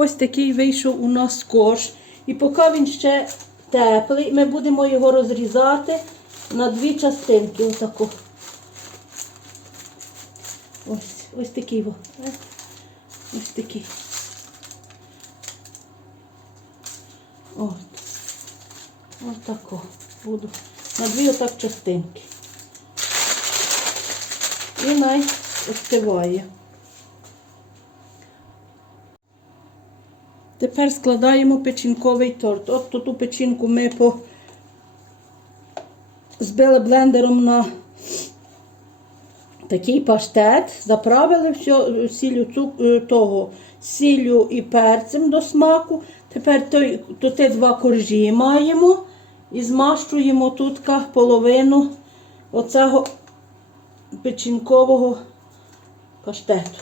Ось такий вийшов у нас корж. І поки він ще теплий, ми будемо його розрізати на дві частинки. Отако. Ось, ось такий. Ось такий. От. Ось тако. Буду. На дві отак частинки. І най остиває. Тепер складаємо печінковий торт. От ту печінку ми по... збили блендером на такий паштет, заправили все сіллю е, того, сіллю і перцем до смаку. Тепер той, то ті два коржі маємо і змащуємо тут половину оцього печінкового паштету.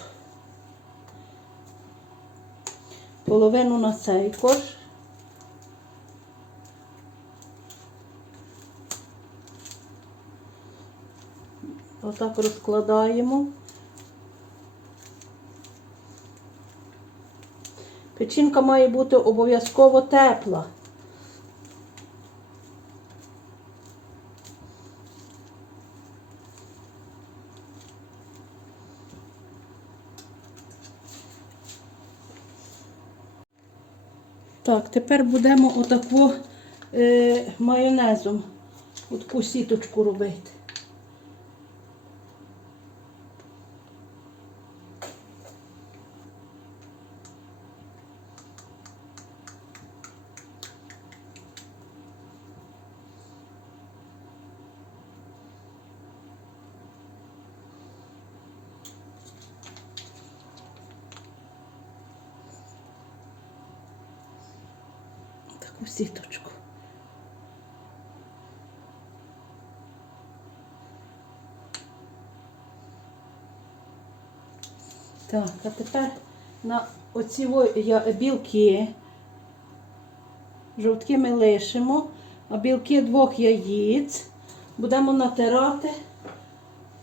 Половину на цей кош. Отак розкладаємо. Печінка має бути обов'язково тепла. Так, тепер будемо отаку е, майонезом таку сіточку робити. Сіточку. Так, а тепер на оці білки, жовтки ми лишимо, а білки двох яєць будемо натирати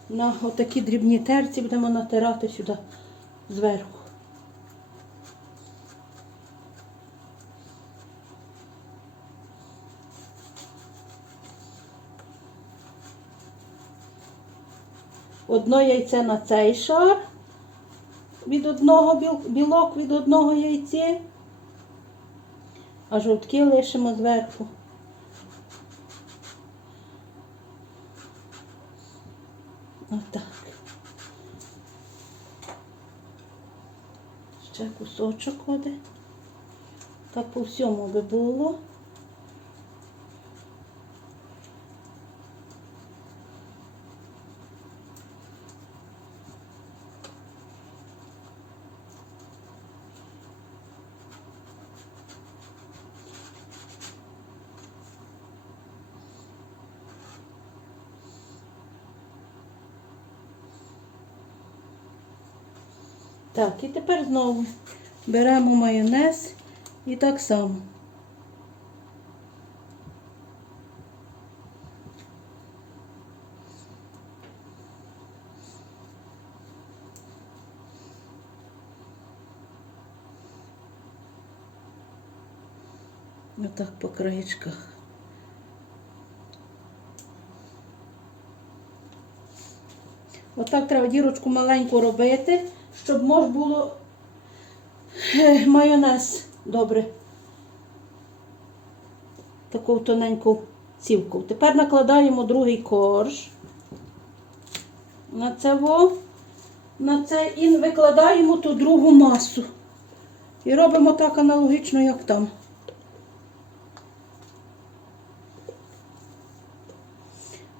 на отакі дрібні терці, будемо натирати сюди зверху. Одно яйце на цей шар від одного білок від одного яйця, а жовтки лишимо зверху. Отак. Ще кусочок ходи. Так по всьому би було. Так, і тепер знову беремо майонез і так само. Отак по краєчках. Отак треба дірочку маленьку робити, щоб можна було е, майонез добре. Таку тоненьку цівку. Тепер накладаємо другий корж. На це во, на це і викладаємо ту другу масу. І робимо так аналогічно, як там.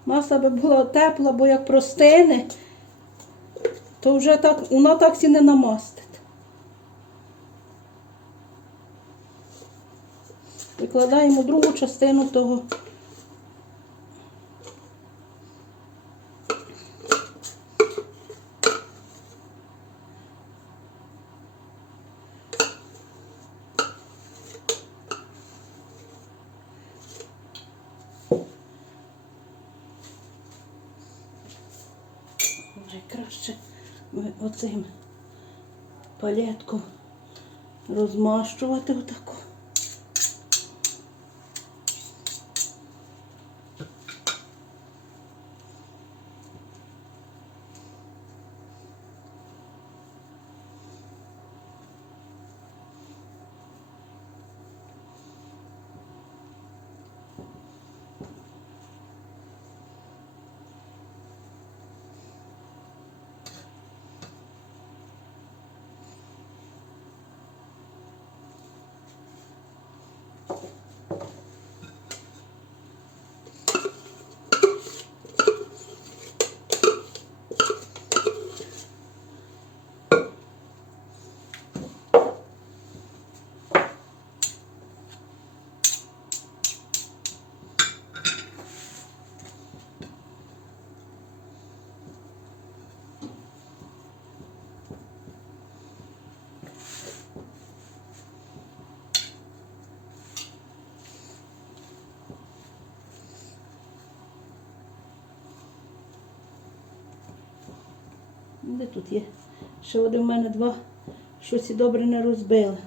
Маса би була тепла, бо як простине, то вже так, вона таксі не намастить. Викладаємо другу частину того. Ми оцим палетком розмащувати отако. Де тут є? Ще один в мене два. Щось і добре не розбили.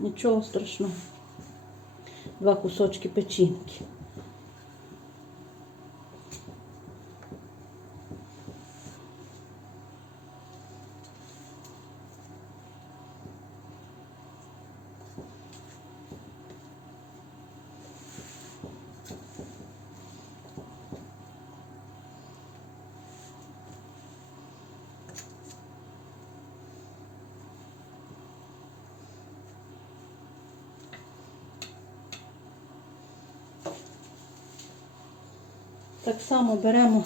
Нічого страшного. Два кусочки печінки. Так само беремо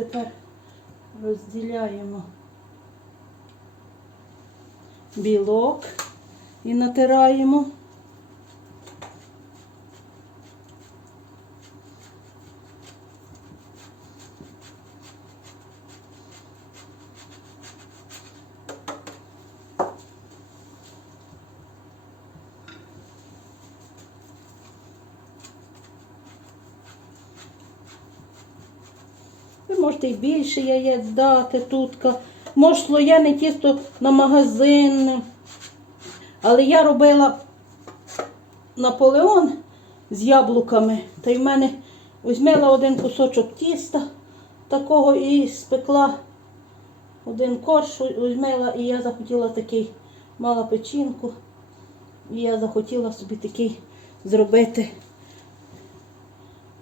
Тепер розділяємо білок і натираємо. Ви можете і більше яєць дати тутка. Може слоєне тісто на магазин. Але я робила Наполеон з яблуками. Та й в мене візьмела один кусочок тіста такого і спекла один корж, візьмела, і я захотіла такий, мала печінку. І я захотіла собі такий зробити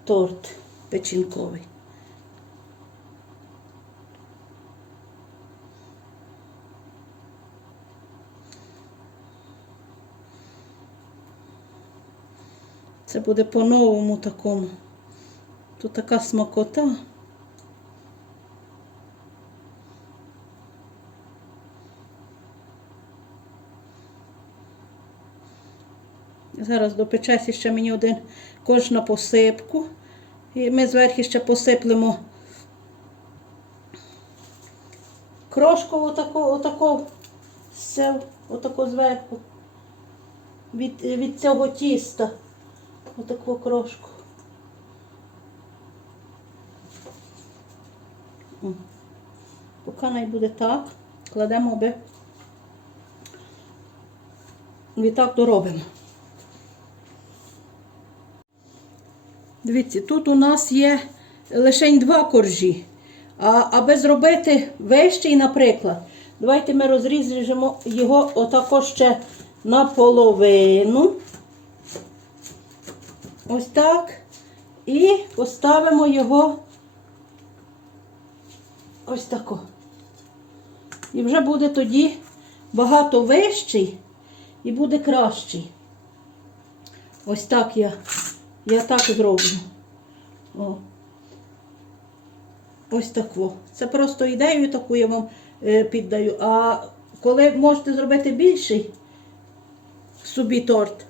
торт печінковий. Це буде по-новому такому. Тут така смакота. Зараз допечеться ще мені один корж на посипку. І ми зверху ще посиплемо крошку отаку, все, отаку зверху. Від, від цього тіста. Отаку крошку. Поки най буде так, кладемо би. Відтак доробимо. Дивіться, тут у нас є лише два коржі. А аби зробити вищий, наприклад, давайте ми розріжемо його отако ще наполовину. Ось так. І поставимо його ось тако. І вже буде тоді багато вищий і буде кращий. Ось так я, я так зроблю. О. Ось так во. Це просто ідею таку я вам е, піддаю. А коли можете зробити більший собі торт,